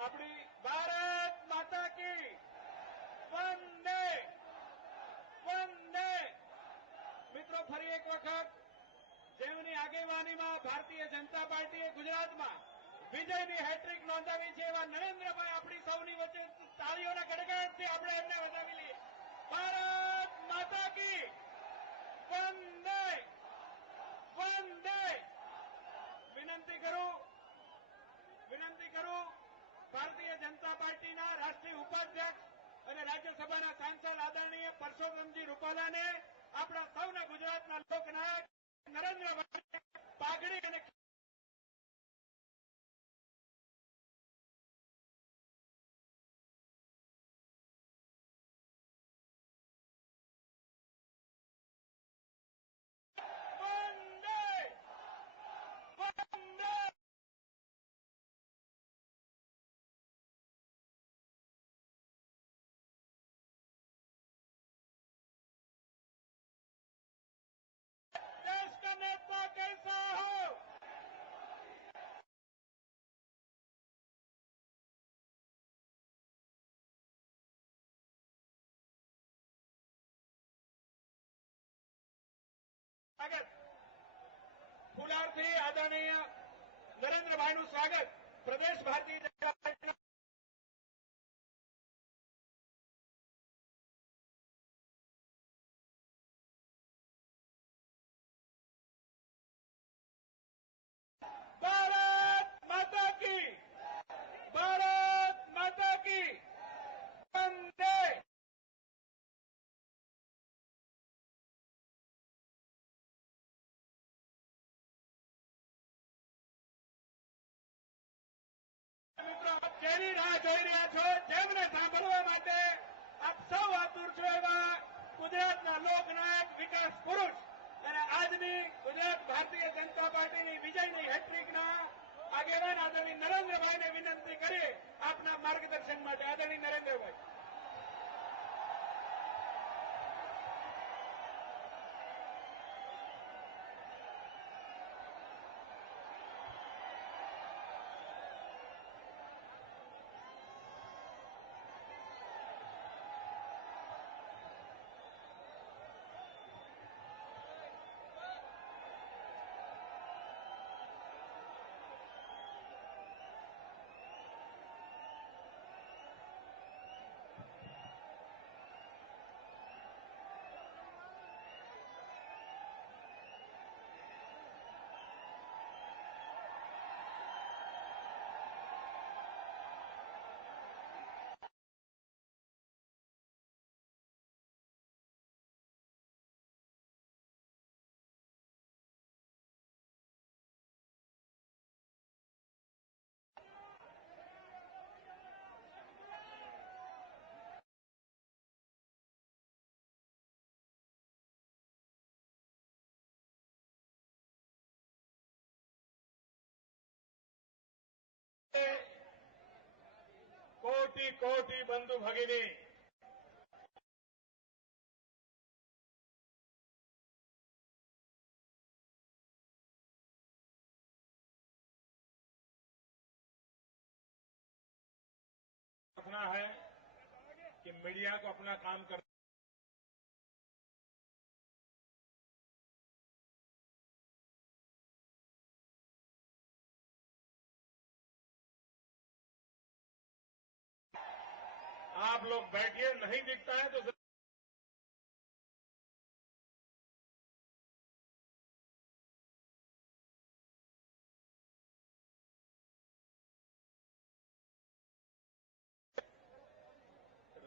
अपनी भारत माता की वंदे वंदे। मित्रों फरी एक वखत જેમની આગેવાનીમાં ભારતીય જનતા પાર્ટીએ ગુજરાતમાં વિજયની હેટ્રિક નોંધાવી છે એવા નરેન્દ્રભાઈ આપણી સૌની વચ્ચે તાળીઓના ગડગડાટથી આપણે એમને વધાવી લઈએ। ભારત માતા કી વંદે વંદે। વિનંતી કરું ભારતીય જનતા પાર્ટીના રાષ્ટ્રીય ઉપાધ્યક્ષ અને રાજ્યસભાના સાંસદ આદરણીય પરસોત્તમજી રૂપાલાને આપણા સૌના ગુજરાતના લોકનાયક નરેન્દ્રભાઈ પાઘડી અને देश का नेता कैसा हो, स्वागत फूलारથી આદરણીય નરેન્દ્રભાઈનું સ્વાગત પ્રદેશ ભારતીય જનતા પાર્ટીના भारत माता की वंदे। મિત્રો આપ જેની રાહ જોઈ રહ્યા છો, જેમને સાંભળવા માટે આપ સૌ આતુર છો એવા ગુજરાતના લોકનાયક વિકાસ પુરુષ અને આજની ગુજરાત ભારતીય જનતા પાર્ટીની વિજયની હેટ્રિકના આગેવાન આદરણીય નરેન્દ્રભાઈને વિનંતી કરીએ આપના માર્ગદર્શન માટે। આદરણીય નરેન્દ્રભાઈ। कोटि कोटि बंधु भगिनी रखना है कि मीडिया को अपना काम कर आप लोग बैठिए, नहीं दिखता है तो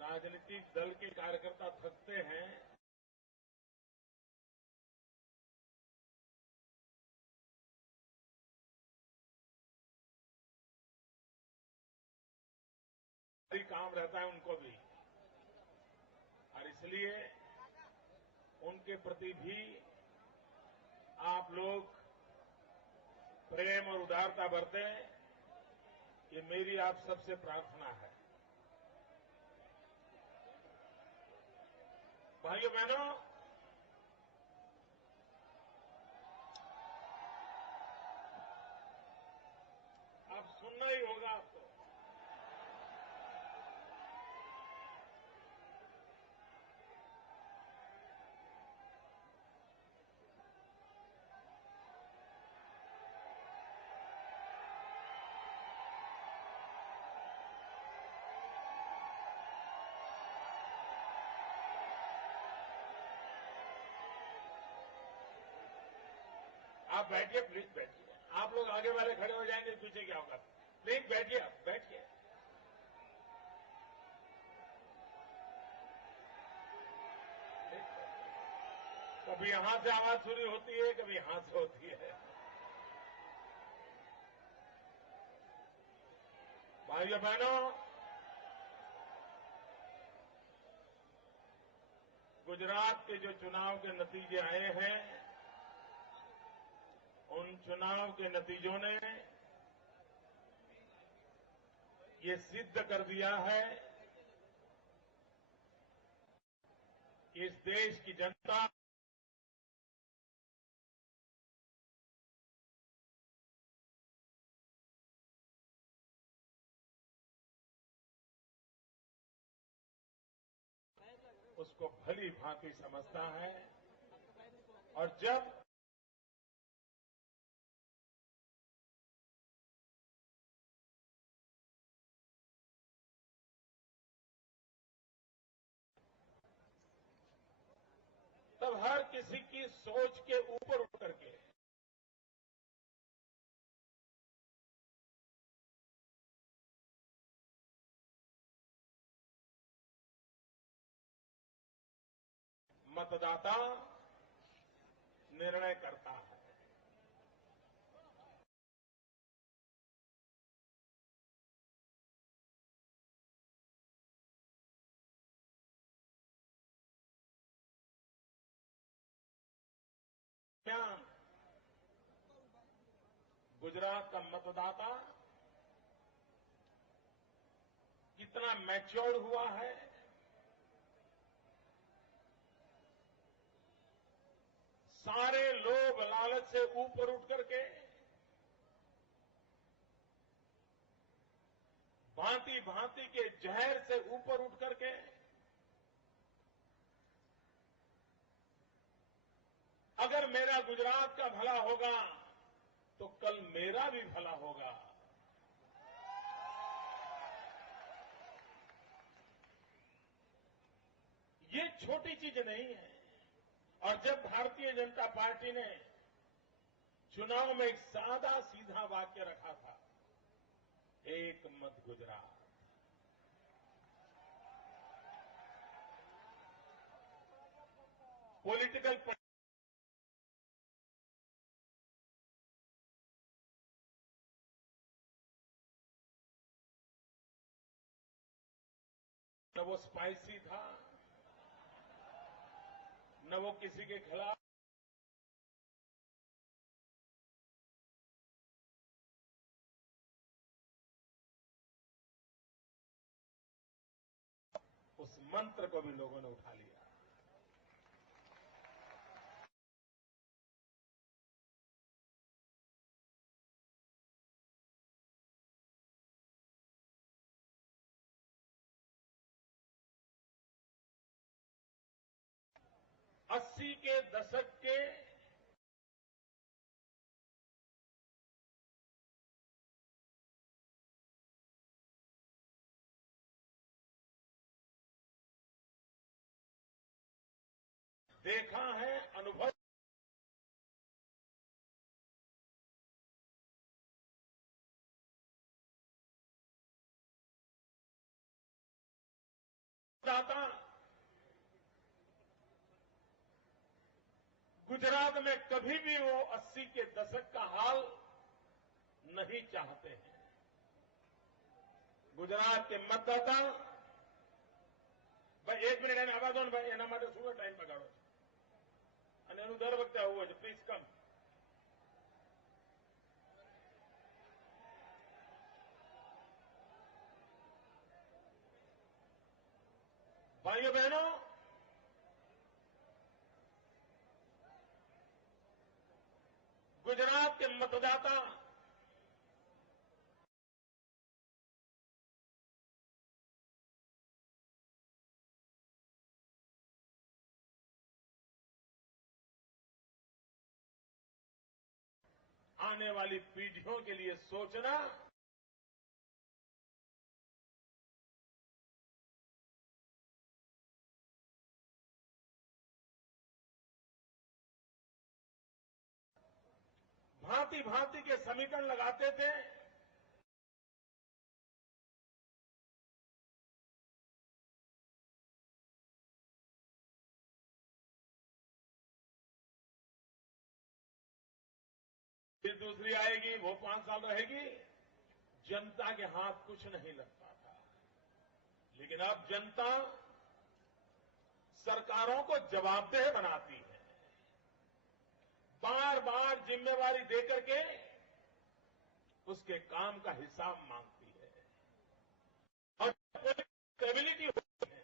राजनीतिक दल के कार्यकर्ता थकते हैं, काम रहता है उनको भी, और इसलिए उनके प्रति भी आप लोग प्रेम और उदारता बरतें, ये मेरी आप सबसे प्रार्थना है। भाइयों बहनों, अब सुनना ही होगा आपको। आप बैठिए, प्लीज बैठिए। आप लोग आगे वाले खड़े हो जाएंगे, पीछे क्या होगा? प्लीज बैठिए, आप बैठिए। कभी यहां से आवाज शुरू होती है, कभी यहां से होती है। भाइयों बहनों, गुजरात के जो चुनाव के नतीजे आए हैं, उन चुनाव के नतीजों ने ये सिद्ध कर दिया है कि इस देश की जनता उसको भली भांति समझता है। और जब तब हर किसी की सोच के ऊपर उठ करके मतदाता निर्णय करता है। क्या गुजरात का मतदाता कितना मैच्योर्ड हुआ है, सारे लोग लालच से ऊपर उठ करके भांति भांति के जहर से ऊपर उठ करके अगर मेरा गुजरात का भला होगा तो कल मेरा भी भला होगा। ये छोटी चीज नहीं है। और जब भारतीय जनता पार्टी ने चुनाव में एक सादा सीधा वाक्य रखा था, एक मत गुजरात, पॉलिटिकल न वो स्पाइसी था, न वो किसी के खिलाफ उस मंत्र को भी लोगों ने उठा लिया। अस्सी के दशक के देखा है, अनुभव दाता गुजरात में कभी भी वो 80 के दशक का हाल नहीं चाहते हैं। गुजरात के मतदाता भाई 1 મિનિટ એને આવા દો ને ભાઈ, એના માટે શું ટાઈમ બગાડો છો? અને એનું દર વખતે આવું હોય છે, પ્લીઝ કમ. भाइयों बहनों, गुजरात के मतदाता आने वाली पीढ़ियों के लिए सोचना भांति भांति के समीकरण लगाते थे। फिर दूसरी आएगी, वो 5 साल रहेगी। जनता के हाथ कुछ नहीं लगता था। लेकिन अब जनता सरकारों को जवाबदेह बनाती है, बार बार जिम्मेवारी देकर के उसके काम का हिसाब मांगती है। और कोई स्टेबिलिटी होती है,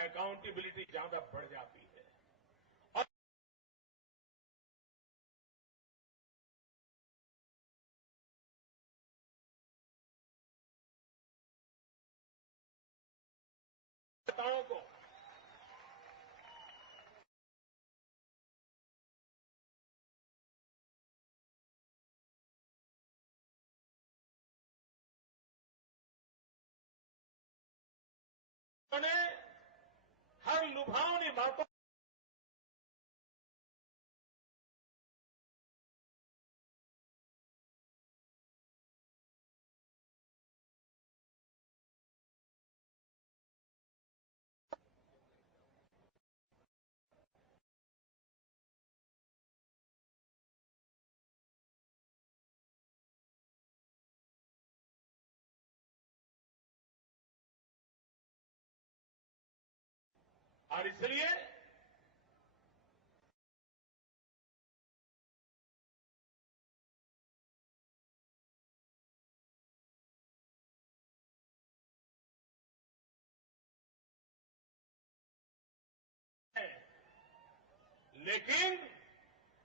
अकाउंटेबिलिटी ज्यादा बढ़ जाती है। और नेताओं को उन्होंने हर लुभावनी बातों और इसलिए लेकिन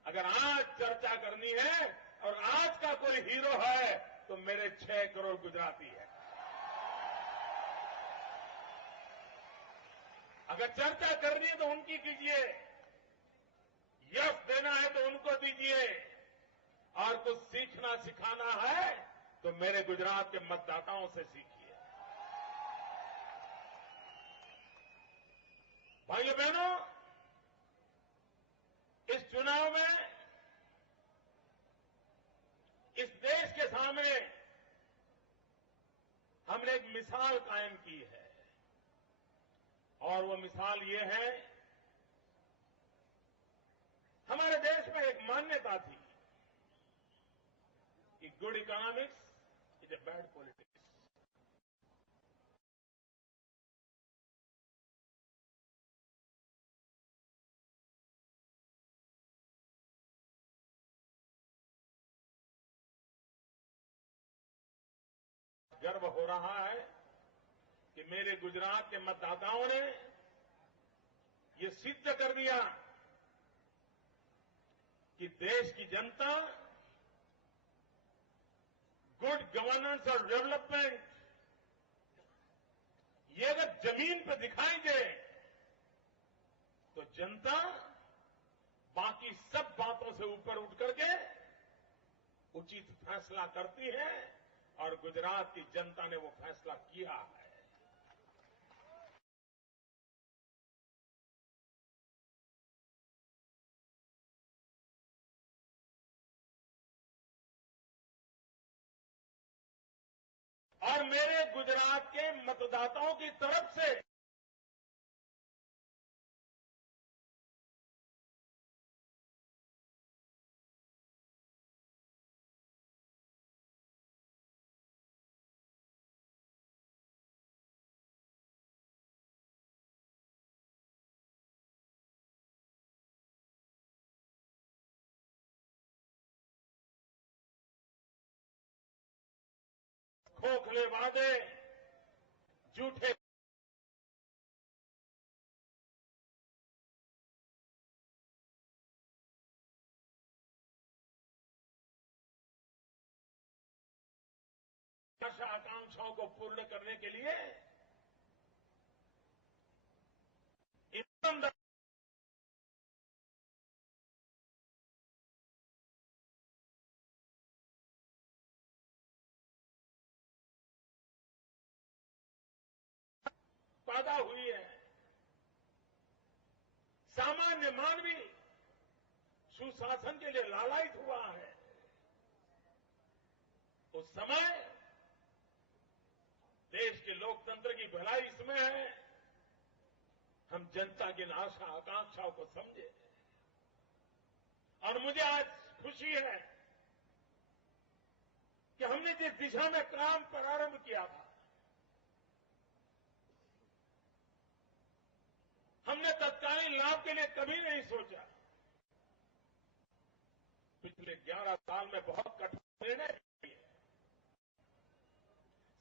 अगर आज चर्चा करनी है और आज का कोई हीरो है तो मेरे 6 करोड़ गुजराती है। अगर चर्चा करनी है तो उनकी कीजिए, यश देना है तो उनको दीजिए, और कुछ सीखना सिखाना है तो मेरे गुजरात के मतदाताओं से सीखिए। भाइयों बहनों, इस चुनाव में इस देश के सामने हमने एक मिसाल कायम की है, और वो मिसाल ये है, हमारे देश में एक मान्यता थी कि good economics is a bad politics. गर्व हो रहा है कि मेरे गुजरात के मतदाताओं ने ये सिद्ध कर दिया कि देश की जनता गुड गवर्नेंस और डेवलपमेंट ये अगर जमीन पर दिखाई दे तो जनता बाकी सब बातों से ऊपर उठ करके उचित फैसला करती है, और गुजरात की जनता ने वो फैसला किया है। और मेरे गुजरात के मतदाताओं की तरफ से खोखले वादे, झूठे आशा आकांक्षाओं को पूर्ण करने के लिए ईमानदार पैदा हुई है। सामान्य मानवी सुशासन के लिए लालायित हुआ है। उस समय देश के लोकतंत्र की भलाई इसमें है, हम जनता की आशा आकांक्षाओं को समझे। और मुझे आज खुशी है कि हमने जिस दिशा में काम प्रारंभ किया था, हमने तत्कालीन लाभ के लिए कभी नहीं सोचा। पिछले 11 साल में बहुत कठिन निर्णय लिए,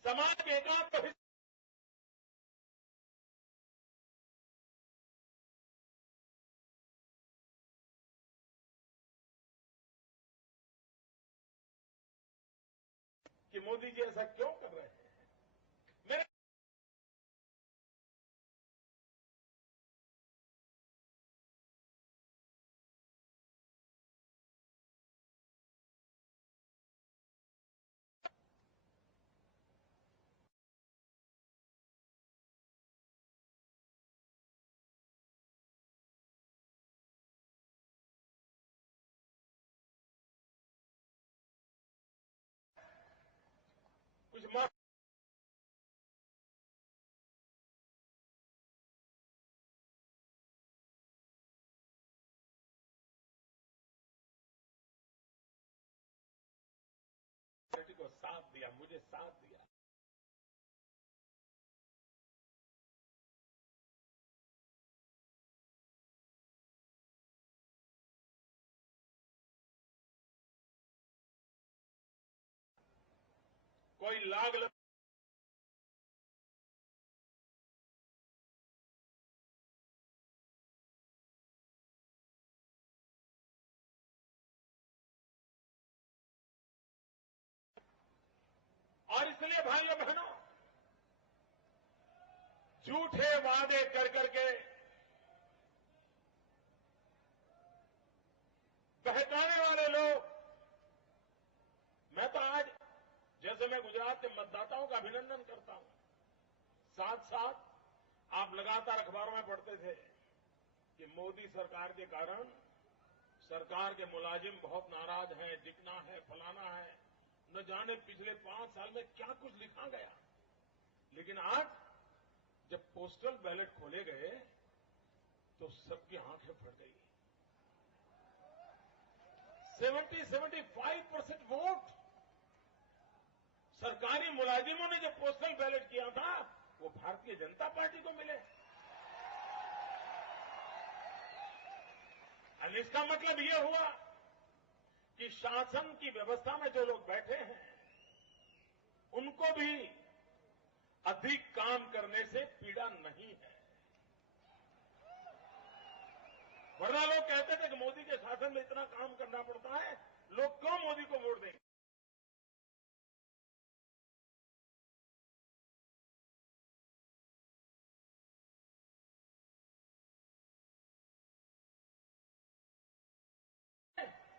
समाज के एकांत हिस्से कि मोदी जी ऐसा क्यों कर रहे हैं। मेरे कुछ पार्टी को साथ दिया, मुझे साथ दिया। कोई लाग और इसलिए भाइयों बहनों, झूठे वादे कर करके बहकाने वाले लोग, मैं तो आज जैसे मैं गुजरात के मतदाताओं का अभिनंदन करता हूं, साथ साथ आप लगातार अखबारों में पढ़ते थे कि मोदी सरकार के कारण सरकार के मुलाजिम बहुत नाराज हैं, दिखना है, फलाना है, न जाने पिछले 5 साल में क्या कुछ लिखा गया। लेकिन आज जब पोस्टल बैलेट खोले गए तो सबकी आंखें फट गई। 75% वोट सरकारी मुलाजिमों ने जो पोस्टल बैलेट किया था वो भारतीय जनता पार्टी को मिले। और इसका मतलब ये हुआ कि शासन की व्यवस्था में जो लोग बैठे हैं उनको भी अधिक काम करने से पीड़ा नहीं है। वरना लोग कहते थे कि मोदी के शासन में इतना काम करना पड़ता है, लोग क्यों मोदी को वोट देंगे।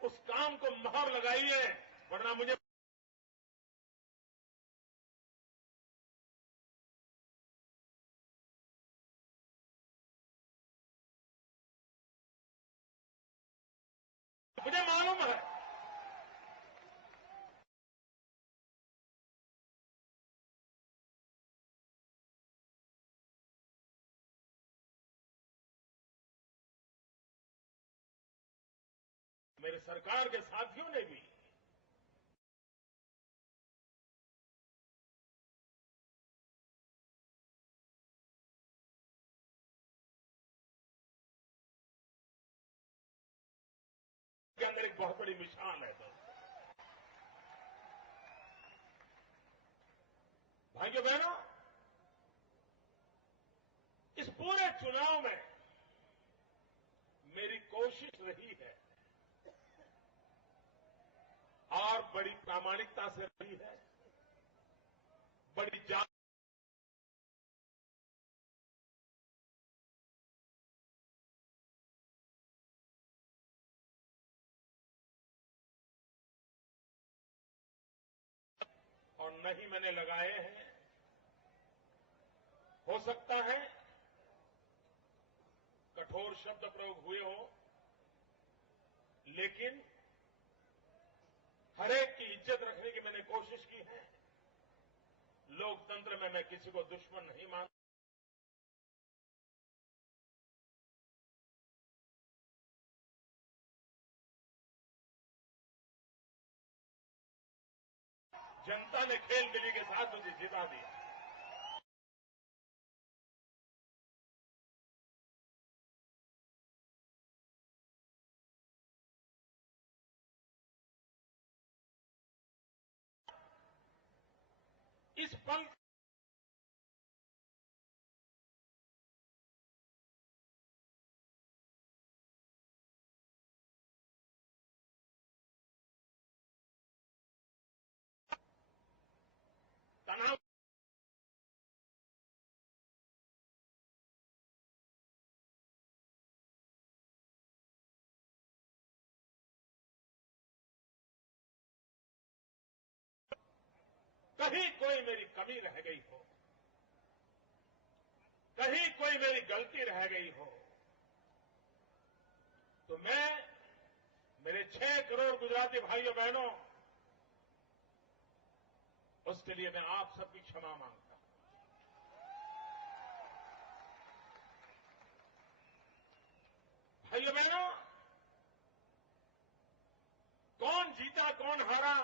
उस काम को मोहर लगाइए, वरना मुझे मालूम है मेरे सरकार के साथियों ने भी के अंदर एक बहुत बड़ी मिसाल है। दोस्तों, भाइयों बहनों, इस पूरे चुनाव में मेरी कोशिश रही है और बड़ी प्रामाणिकता से रही है, बड़ी जान और नहीं मैंने लगाए हैं हो सकता है कठोर शब्द प्रयोग हुए हो, लेकिन हर एक की इज्जत रखने की मैंने कोशिश की है। लोकतंत्र में मैं किसी को दुश्मन नहीं मानता। जनता ने खेल दिल्ली के साथ मुझे जिता दिया। इस पंक्ति तनाव कहीं कोई मेरी कमी रह गई हो, कहीं कोई मेरी गलती रह गई हो, तो मैं मेरे 6 करोड़ गुजराती भाइयों बहनों, उसके लिए मैं आप सबकी क्षमा मांगता हूं। भाइयों बहनों, कौन जीता कौन हारा,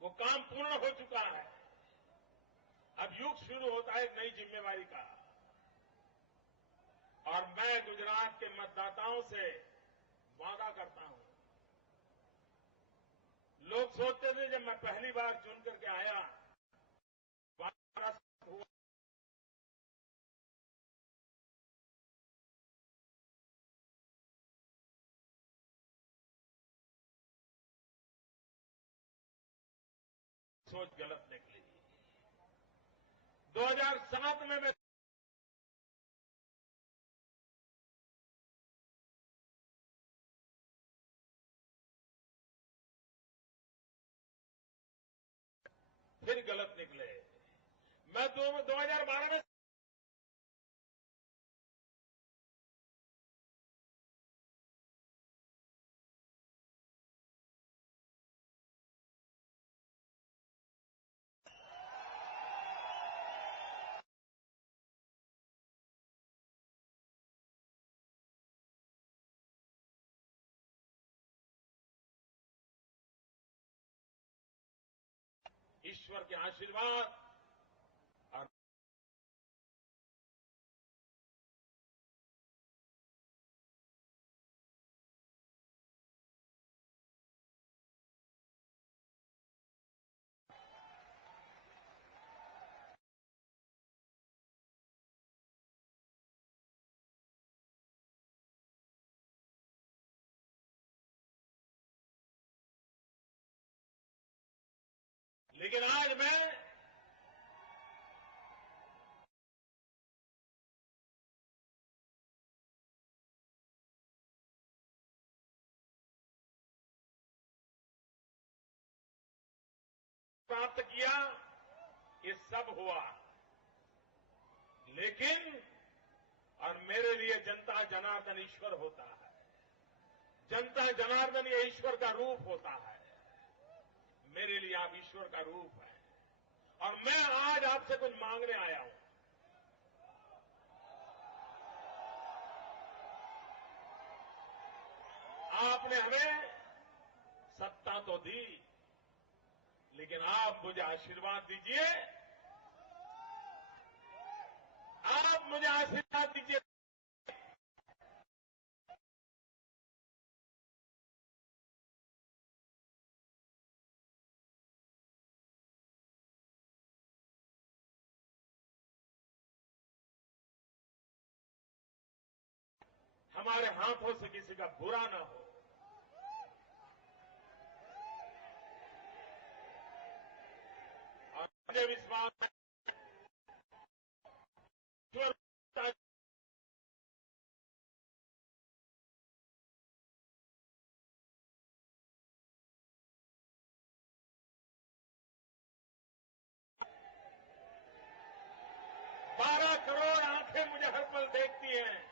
वो काम पूर्ण हो चुका है। अब युग शुरू होता है एक नई जिम्मेवारी का। और मैं गुजरात के मतदाताओं से वादा करता हूं। लोग सोचते थे जब मैं पहली बार चुन करके आया, वादा हुआ, सोच गलत निकली। 2007 में मैं फिर गलत निकले। मैं 2012 में ईश्वर के आशीर्वाद और लेकिन आज मैं प्राप्त किया, ये सब हुआ, लेकिन और मेरे लिए जनता जनार्दन ईश्वर होता है। जनता जनार्दन ये ईश्वर का रूप होता है। मेरे लिए आप ईश्वर का रूप है। और मैं आज आपसे कुछ मांगने आया हूं। आपने हमें सत्ता तो दी, लेकिन आप मुझे आशीर्वाद दीजिए। आप मुझे आशीर्वाद दीजिए। हमारे हाथों से किसी का बुरा ना हो। और मुझे विश्वास है ईश्वर देखती हैं।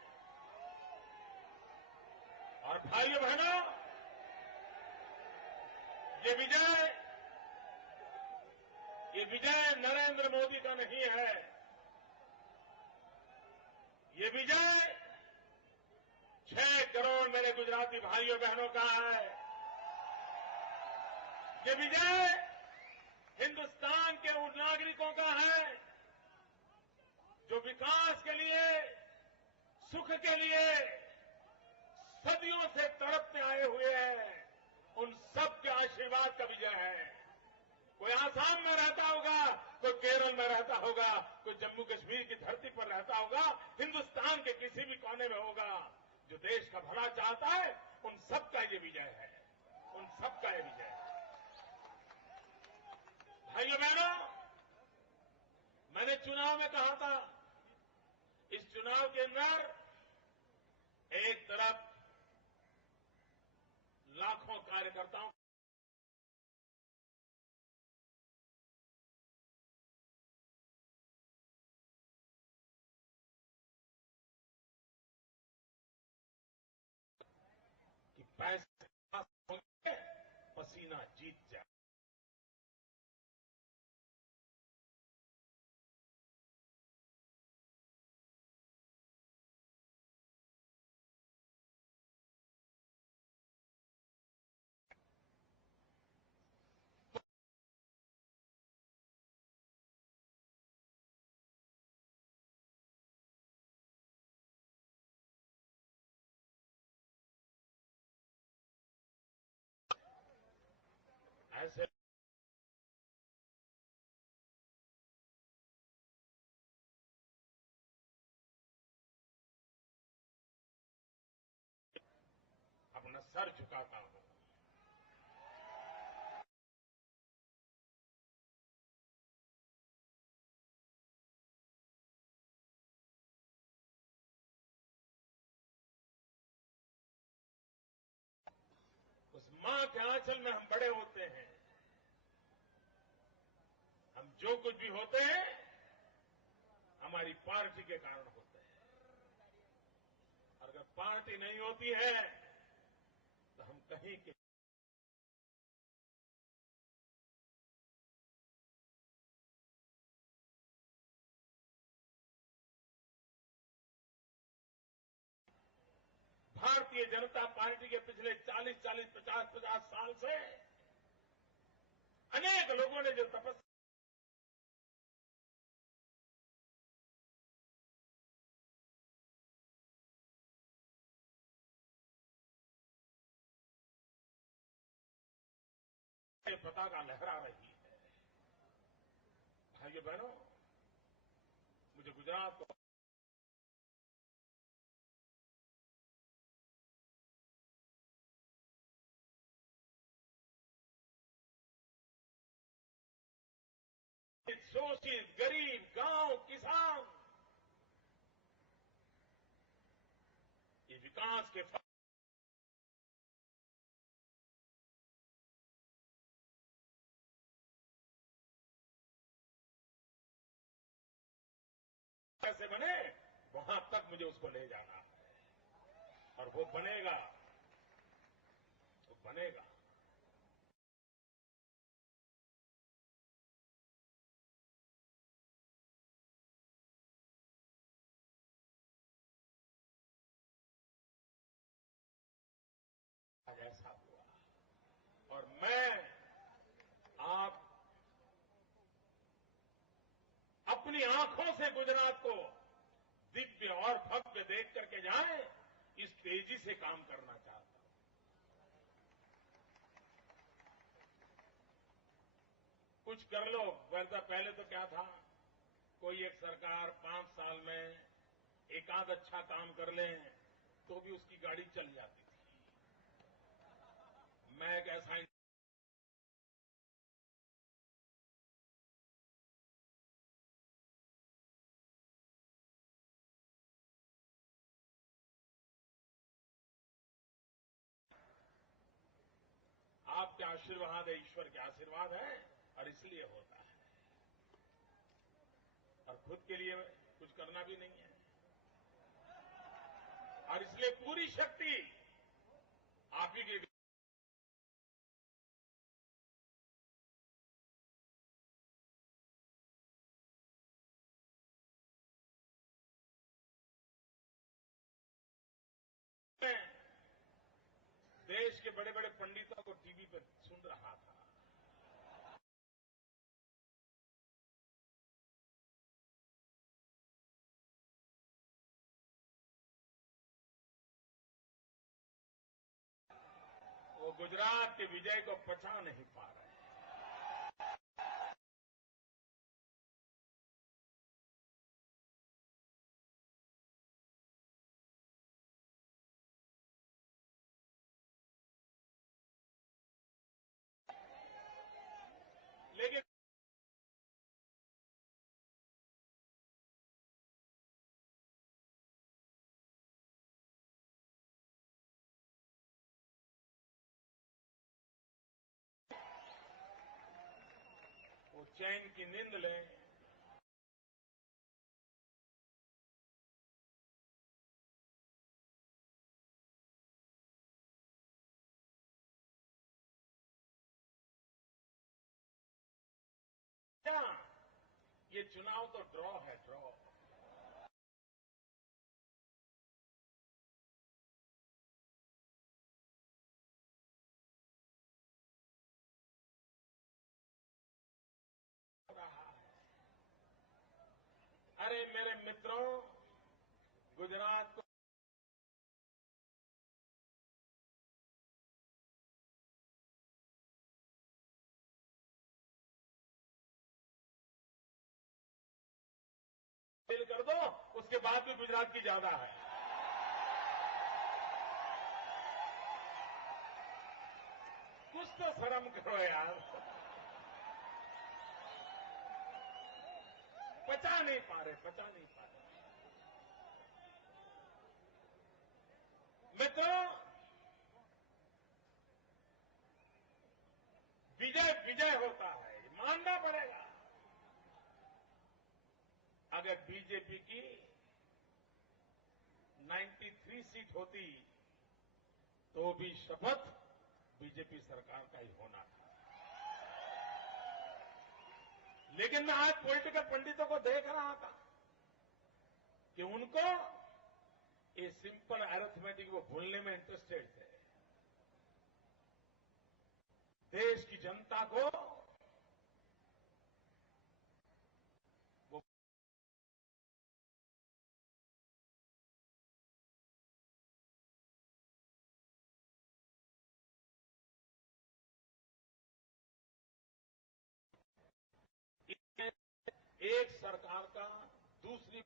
और भाइयों बहनों, ये विजय नरेंद्र मोदी का नहीं है। ये विजय 6 करोड़ मेरे गुजराती भाइयों बहनों का है। ये विजय हिंदुस्तान के उन नागरिकों का है जो विकास के लिए, सुख के लिए सदियों से तड़पते आए हुए हैं। उन सब के आशीर्वाद का विजय है। कोई आसाम में रहता होगा, कोई केरल में रहता होगा, कोई जम्मू कश्मीर की धरती पर रहता होगा, हिंदुस्तान के किसी भी कोने में होगा, जो देश का भला चाहता है, उन सब का ये विजय है। उन सब का ये विजय है। भाइयों बहनों, मैंने चुनाव में कहा था, इस चुनाव के अंदर एक तरफ लाखों कार्यकर्ताओं की पैसे होंगे, पसीना जीत जाए। ऐसे अपना सर झुकाता हूं। उस मां के आंचल में हम बड़े होते हैं। हम जो कुछ भी होते हैं, हमारी पार्टी के कारण होते हैं। और अगर पार्टी नहीं होती है तो हम कहीं के भारतीय जनता पार्टी के पिछले 40, 50 साल से अनेक लोगों ने जो तपस्या पताका लहरा रही है। भाइयों बहनों, मुझे गुजरात को शोषित, गरीब, गांव, किसान ये विकास के कैसे बने, वहां तक मुझे उसको ले जाना है। और वो बनेगा, वो बनेगा। आज ऐसा हुआ। और मैं आप अपनी आंखों से गुजरात को दिव्य और भव्य देख करके जाएं, इस तेजी से काम करना चाहता हूं। कुछ कर लो, पहले तो क्या था, कोई एक सरकार 5 साल में एक आध अच्छा काम कर ले तो भी उसकी गाड़ी चल जाती थी। मैं एक ऐसा आपके आशीर्वाद है, ईश्वर के आशीर्वाद है, और इसलिए होता है। और खुद के लिए कुछ करना भी नहीं है। और इसलिए पूरी शक्ति आप ही की देश के बड़े बड़े पंडितों को टीवी पर सुन रहा था। वो गुजरात के विजय को पचा नहीं पा रहे। लेकिन वो चैन की नींद लें, क्या ये चुनाव तो ड्रॉ है, ड्रॉ। रहा है। अरे मेरे मित्रों, गुजरात को फेल कर दो, उसके बाद भी गुजरात की ज्यादा है। कुछ तो शर्म करो यार। पचा नहीं पा रहे, पचा नहीं पा रहे। मित्रों, विजय विजय होता है, ये मानना पड़ेगा। अगर बीजेपी की 93 सीट होती तो भी शपथ बीजेपी सरकार का ही होना था। लेकिन मैं आज पॉलिटिकल पंडितों को देख रहा था कि उनको ये सिंपल अरिथमेटिक वो भूलने में इंटरेस्टेड थे। देश की जनता को वो एक सरकार का दूसरी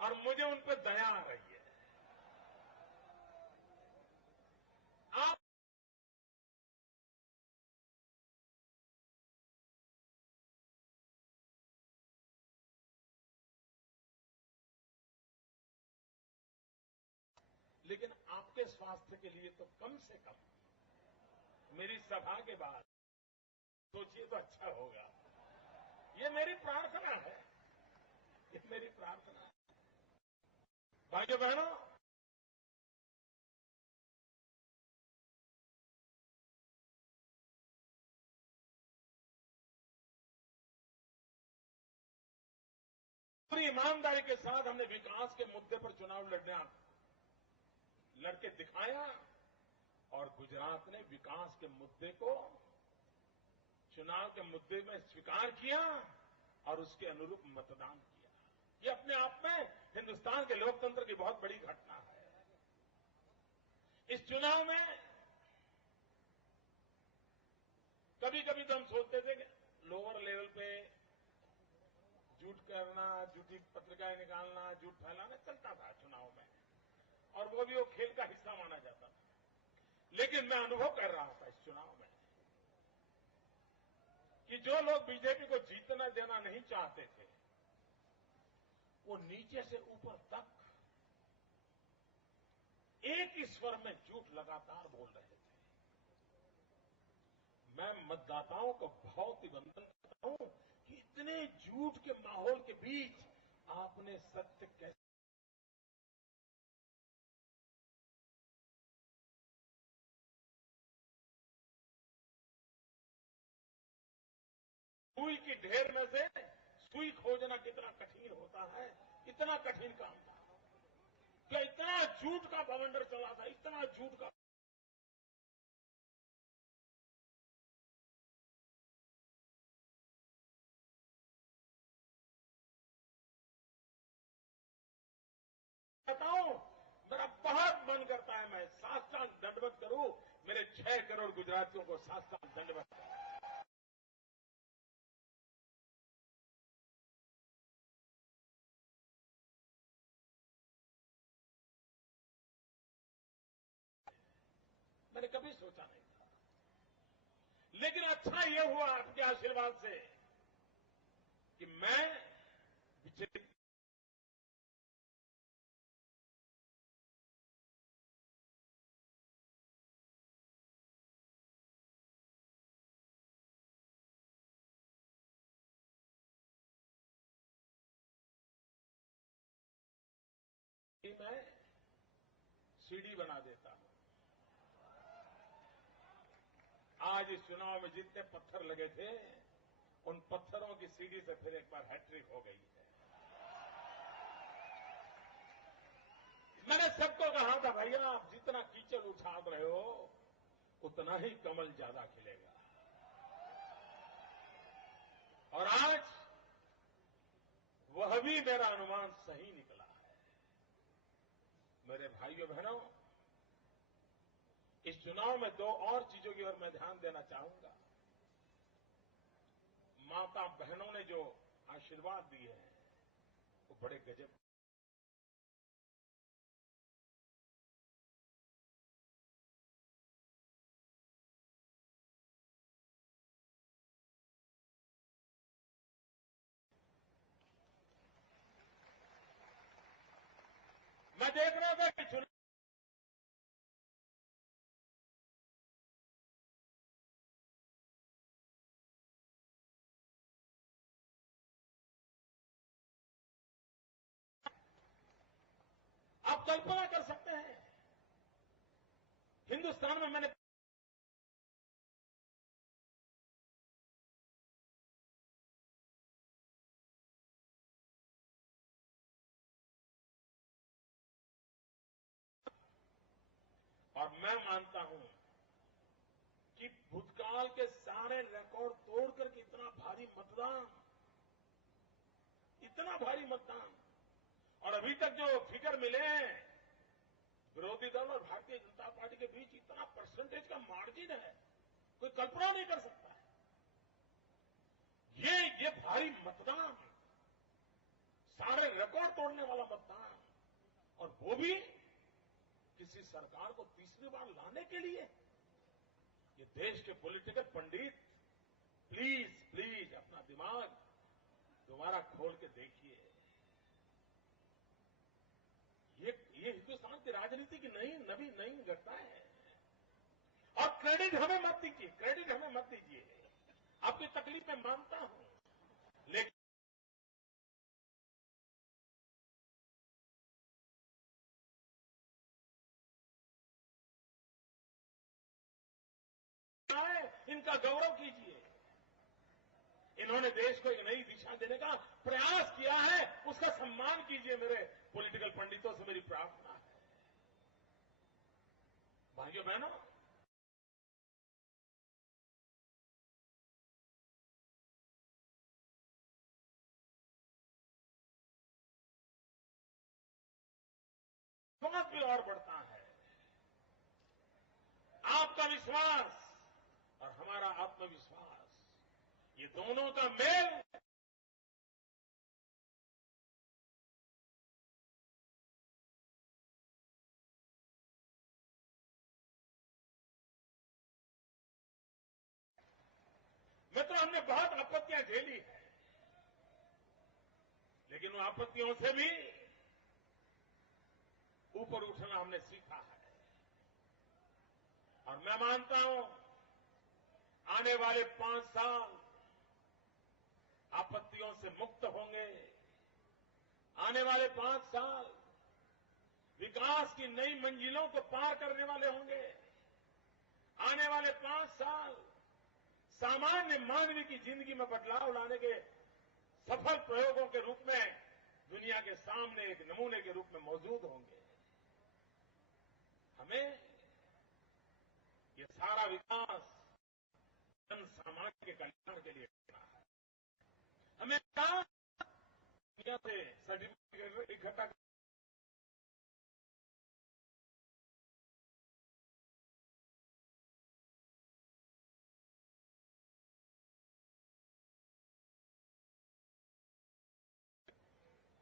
और मुझे उन पर दया आ रही है। आप लेकिन आपके स्वास्थ्य के लिए तो कम से कम मेरी सभा के बाद सोचिए तो अच्छा होगा। ये मेरी प्रार्थना है, ये मेरी प्रार्थना है। भाइयों बहनों, पूरी ईमानदारी के साथ हमने विकास के मुद्दे पर चुनाव लड़के दिखाया और गुजरात ने विकास के मुद्दे को चुनाव के मुद्दे में स्वीकार किया और उसके अनुरूप मतदान किया। ये अपने आप में हिंदुस्तान के लोकतंत्र की बहुत बड़ी घटना है। इस चुनाव में कभी कभी तो हम सोचते थे कि लोअर लेवल पे झूठ करना, झूठी पत्रिकाएं निकालना, झूठ फैलाना चलता था चुनाव में, और वो भी वो खेल का हिस्सा माना जाता था। लेकिन मैं अनुभव कर रहा था इस चुनाव में कि जो लोग बीजेपी को जीतना देना नहीं चाहते थे, वो नीचे से ऊपर तक एक ही स्वर में झूठ लगातार बोल रहे थे। मैं मतदाताओं को बहुत ही वंदन करता हूं कि इतने झूठ के माहौल के बीच आपने सत्य कैसे सुई की ढेर में से सुई खोजना कितना कठिन होता है, इतना कठिन काम था। क्या इतना झूठ का बवंडर चला था, इतना झूठ का बताऊं। मेरा बहुत मन करता है मैं साष्टांग दंडवत करूं, मेरे 6 करोड़ गुजरातियों को साष्टांग दंडवत करूं। मैंने कभी सोचा नहीं था, लेकिन अच्छा ये हुआ आपके आशीर्वाद से कि मैं विचलित मैं सीढ़ी बना देता हूं। आज इस चुनाव में जितने पत्थर लगे थे, उन पत्थरों की सीढ़ी से फिर एक बार हैट्रिक हो गई है। मैंने सबको कहा था, भैया आप जितना कीचड़ उछाल रहे हो उतना ही कमल ज्यादा खिलेगा। और आज वह भी मेरा अनुमान सही निकला है। मेरे भाइयों बहनों, इस चुनाव में 2 और चीजों की ओर मैं ध्यान देना चाहूंगा। माता बहनों ने जो आशीर्वाद दिए हैं वो बड़े गजब। मैं देख रहा था कि चुनाव आप कल्पना कर सकते हैं, हिंदुस्तान में मैंने और मैं मानता हूं कि भूतकाल के सारे रिकॉर्ड तोड़ करके इतना भारी मतदान और अभी तक जो फिगर मिले हैं विरोधी दल और भारतीय जनता पार्टी के बीच, इतना परसेंटेज का मार्जिन है, कोई कल्पना नहीं कर सकता है। ये भारी मतदान, सारे रिकॉर्ड तोड़ने वाला मतदान, और वो भी किसी सरकार को तीसरी बार लाने के लिए। ये देश के पॉलिटिकल पंडित प्लीज अपना दिमाग दोबारा खोल के देखिए। ये हिंदुस्तान की राजनीति की नई घटना है। और क्रेडिट हमें मत दीजिए, आपकी तकलीफ मैं मानता हूं, लेकिन इनका गौरव कीजिए। इन्होंने देश को एक नई दिशा देने का प्रयास किया है, उसका सम्मान कीजिए। मेरे पॉलिटिकल पंडितों से मेरी प्रार्थना है। भाइयों बहनों, विश्वास भी और बढ़ता है। आपका विश्वास और हमारा आत्मविश्वास, ये दोनों का मेल मित्रों, हमने बहुत आपत्तियां झेली है, लेकिन उन आपत्तियों से भी ऊपर उठना हमने सीखा है। और मैं मानता हूं आने वाले 5 साल आपत्तियों से मुक्त होंगे। आने वाले 5 साल विकास की नई मंजिलों को पार करने वाले होंगे। आने वाले 5 साल सामान्य मानवीय की जिंदगी में बदलाव लाने के सफल प्रयोगों के रूप में दुनिया के सामने एक नमूने के रूप में मौजूद होंगे। हमें ये सारा विकास जन सामान्य के कल्याण के लिए करना है। हमें दुनिया से सर्टिफिकेट इकट्ठा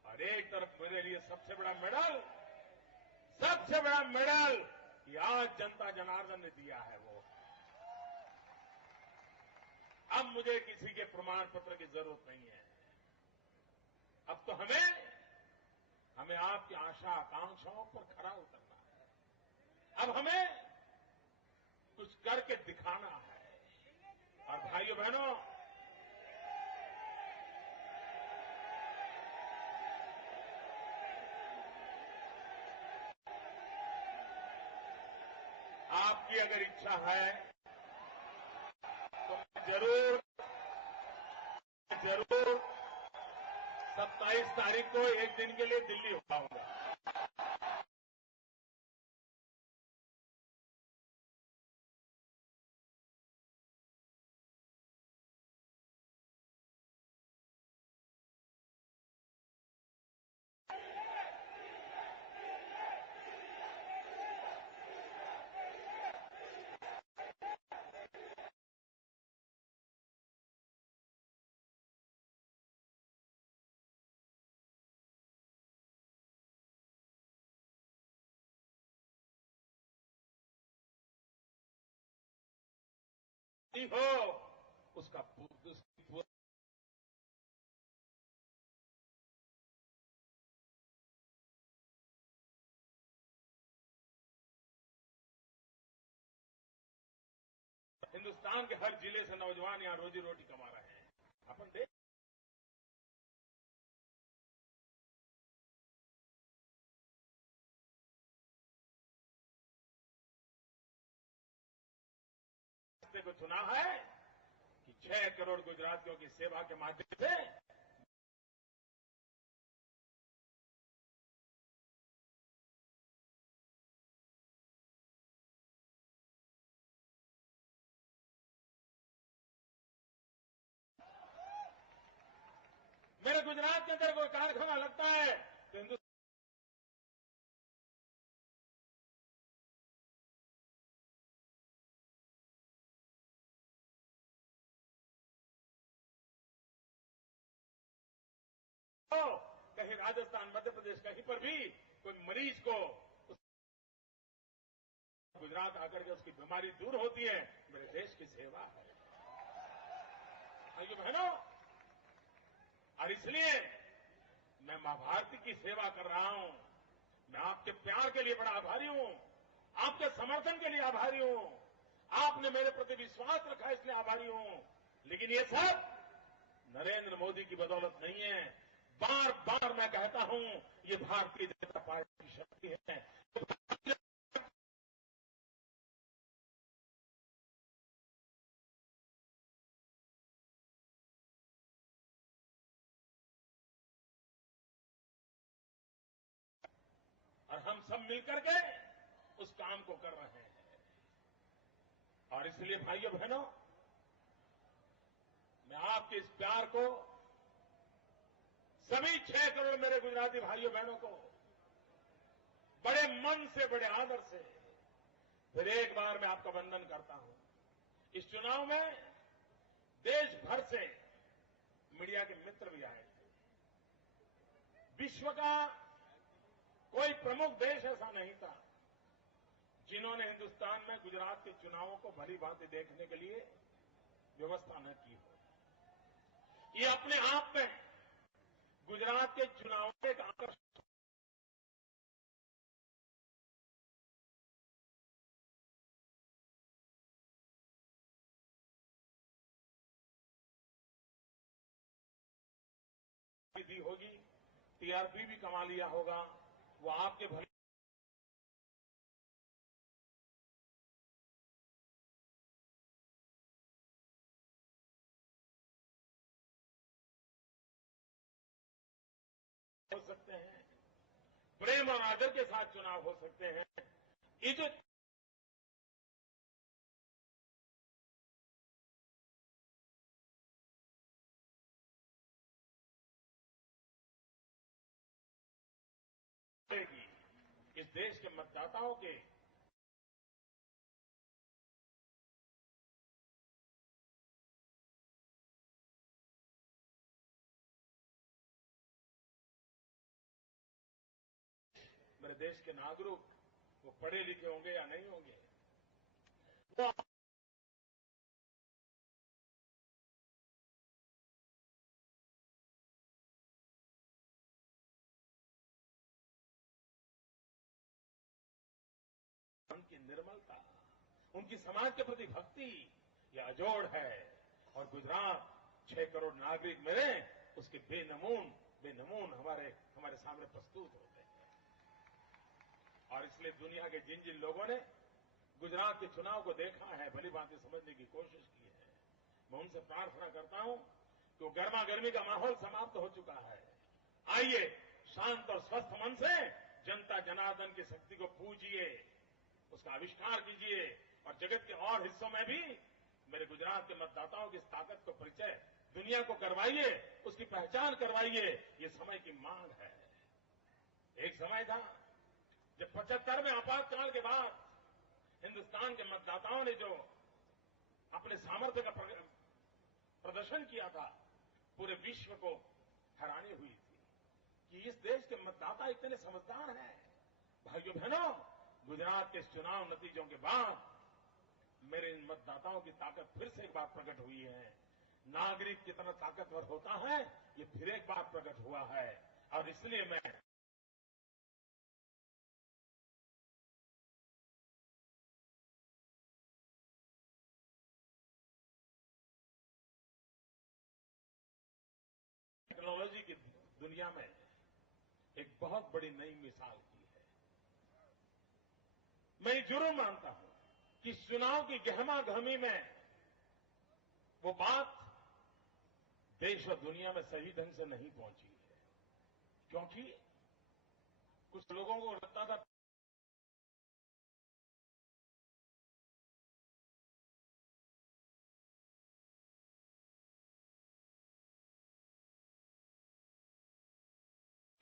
और एक तरफ मेरे लिए सबसे बड़ा मेडल ये आज जनता जनार्दन ने दिया है। वो अब मुझे किसी के प्रमाण पत्र की जरूरत नहीं है। अब तो हमें आपकी आशा आकांक्षाओं पर खरा उतरना है। अब हमें कुछ करके दिखाना है। और भाइयों बहनों, आपकी अगर इच्छा है तो मैं जरूर 27 तारीख को एक दिन के लिए दिल्ली हो आऊंगा। हो उसका हिंदुस्तान के हर जिले से नौजवान यहां रोजी रोटी कमा रहे हैं। अपन देख को चुना है कि 6 करोड़ गुजरातियों की सेवा के माध्यम से मेरे गुजरात के अंदर कोई कारखाना लगता है तो हिंदुस्तान कहीं राजस्थान, मध्य प्रदेश, कहीं पर भी कोई मरीज को गुजरात आकर के उसकी बीमारी दूर होती है, मेरे देश की सेवा है। भाइयों बहनों, और इसलिए मैं मां भारती की सेवा कर रहा हूं। मैं आपके प्यार के लिए बड़ा आभारी हूं, आपके समर्थन के लिए आभारी हूं, आपने मेरे प्रति विश्वास रखा इसलिए आभारी हूं। लेकिन ये सब नरेंद्र मोदी की बदौलत नहीं है। बार बार मैं कहता हूं, ये भारतीय जनता पार्टी की शक्ति है। और हम सब मिलकर के उस काम को कर रहे हैं। और इसलिए भाइयों बहनों, मैं आपके इस प्यार को सभी 6 करोड़ मेरे गुजराती भाइयों बहनों को बड़े मन से, बड़े आदर से फिर एक बार मैं आपका वंदन करता हूं। इस चुनाव में देश भर से मीडिया के मित्र भी आए थे। विश्व का कोई प्रमुख देश ऐसा नहीं था जिन्होंने हिंदुस्तान में गुजरात के चुनावों को भली भांति देखने के लिए व्यवस्था न की हो। ये अपने आप में गुजरात के चुनाव में एक आकर्षण दी होगी, टीआरपी भी कमा लिया होगा, वो आपके भले हो सकते हैं, प्रेम और आदर के साथ चुनाव हो सकते हैं। ये जो इस देश के मतदाताओं के मेरे देश के नागरिक, वो पढ़े लिखे होंगे या नहीं होंगे, वो उनकी निर्मलता, उनकी समाज के प्रति भक्ति, यह अजोड़ है। और गुजरात 6 करोड़ नागरिक मेरे उसके बेनमून हमारे सामने प्रस्तुत होते हैं। और इसलिए दुनिया के जिन जिन लोगों ने गुजरात के चुनाव को देखा है, भली भांति समझने की कोशिश की है, मैं उनसे प्रार्थना करता हूं कि वो गर्मा गर्मी का माहौल समाप्त हो चुका है। आइए शांत और स्वस्थ मन से जनता जनार्दन की शक्ति को पूजिए, उसका आविष्कार कीजिए और जगत के और हिस्सों में भी मेरे गुजरात के मतदाताओं की इस ताकत को परिचय दुनिया को करवाइए, उसकी पहचान करवाइए। ये समय की मांग है। एक समय था जब 75 में आपातकाल के बाद हिंदुस्तान के मतदाताओं ने जो अपने सामर्थ्य का प्रदर्शन किया था, पूरे विश्व को हैरानी हुई थी कि इस देश के मतदाता इतने समझदार हैं। भाइयों बहनों, गुजरात के चुनाव नतीजों के बाद मेरे इन मतदाताओं की ताकत फिर से एक बार प्रकट हुई है। नागरिक कितना ताकतवर होता है, ये फिर एक बार प्रकट हुआ है। और इसलिए मैं टेक्नोलॉजी की दुनिया में एक बहुत बड़ी नई मिसाल की है। मैं ये जरूर मानता हूं कि चुनाव की गहमा गहमी में वो बात देश और दुनिया में सही ढंग से नहीं पहुंची है, क्योंकि कुछ लोगों को लगता था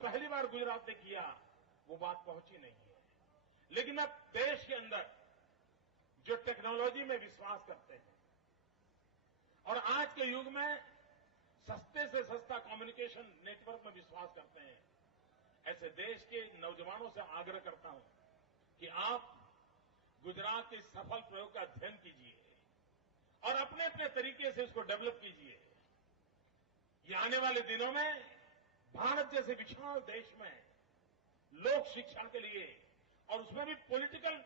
पहली बार गुजरात ने किया, वो बात पहुंची नहीं है। लेकिन अब देश के अंदर जो टेक्नोलॉजी में विश्वास करते हैं और आज के युग में सस्ते से सस्ता कम्युनिकेशन नेटवर्क में विश्वास करते हैं, ऐसे देश के नौजवानों से आग्रह करता हूं कि आप गुजरात के सफल प्रयोग का अध्ययन कीजिए और अपने अपने तरीके से इसको डेवलप कीजिए। ये आने वाले दिनों में भारत जैसे विशाल देश में लोक शिक्षा के लिए और उसमें भी पॉलिटिकल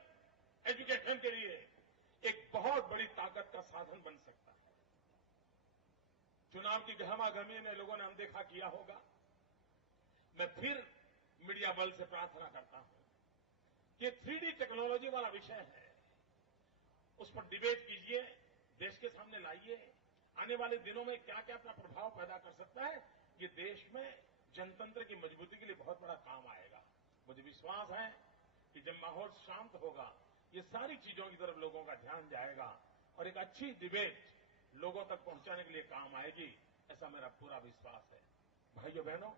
एजुकेशन के लिए एक बहुत बड़ी ताकत का साधन बन सकता है। चुनाव की गहमागहमी में लोगों ने अनदेखा किया होगा। मैं फिर मीडिया बल से प्रार्थना करता हूं कि 3D टेक्नोलॉजी वाला विषय है, उस पर डिबेट कीजिए, देश के सामने लाइए। आने वाले दिनों में क्या क्या अपना प्रभाव पैदा कर सकता है, ये देश में जनतंत्र की मजबूती के लिए बहुत बड़ा काम आएगा। मुझे विश्वास है कि जब माहौल शांत होगा, ये सारी चीजों की तरफ लोगों का ध्यान जाएगा और एक अच्छी डिबेट लोगों तक पहुंचाने के लिए काम आएगी, ऐसा मेरा पूरा विश्वास है। भाइयों बहनों,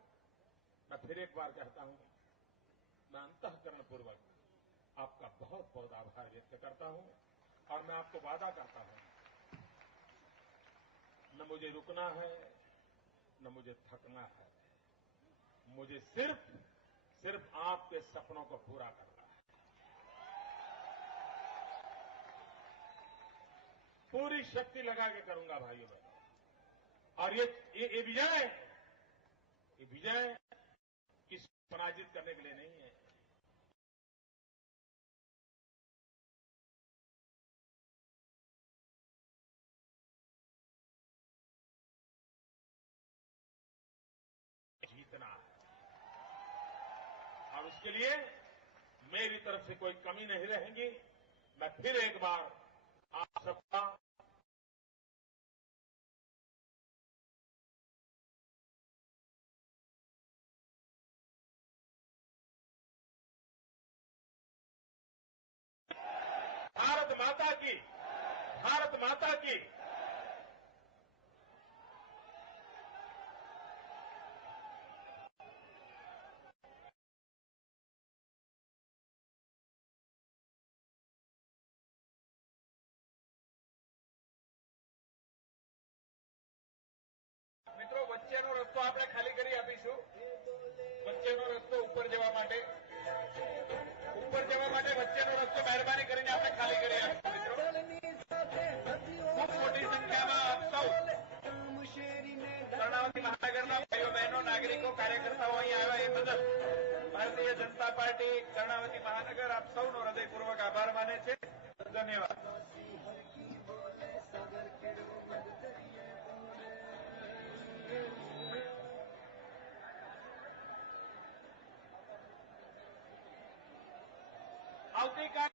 मैं फिर एक बार कहता हूं, मैं अंतःकरणपूर्वक आपका बहुत बहुत आभार व्यक्त करता हूं और मैं आपको वादा करता हूं, न मुझे रुकना है, न मुझे थकना है, मुझे सिर्फ आपके सपनों को पूरा करना है। पूरी शक्ति लगा के करूंगा भाइयों बहनों। और ये विजय किसी को पराजित करने के लिए नहीं है। जीतना है और उसके लिए मेरी तरफ से कोई कमी नहीं रहेगी। मैं फिर एक बार आप सबका भारत माता की મિત્રો વચ્ચેનો રસ્તો આપણે ખાલી કરી આપીશું. વચ્ચેનો રસ્તો ઉપર જવા માટે વચ્ચેનો રસ્તો મહેરબાની કરીને આપણે ખાલી કરી આપીશું. મિત્રો ખૂબ મોટી સંખ્યામાં આપ સૌ કર્ણાવતી મહાનગરના ભાઈઓ બહેનો નાગરિકો કાર્યકર્તાઓ અહીં આવ્યા એ બદલ ભારતીય જનતા પાર્ટી કર્ણાવતી મહાનગર આપ સૌનો હૃદયપૂર્વક આભાર માને છે. ધન્યવાદ. આવતીકાલ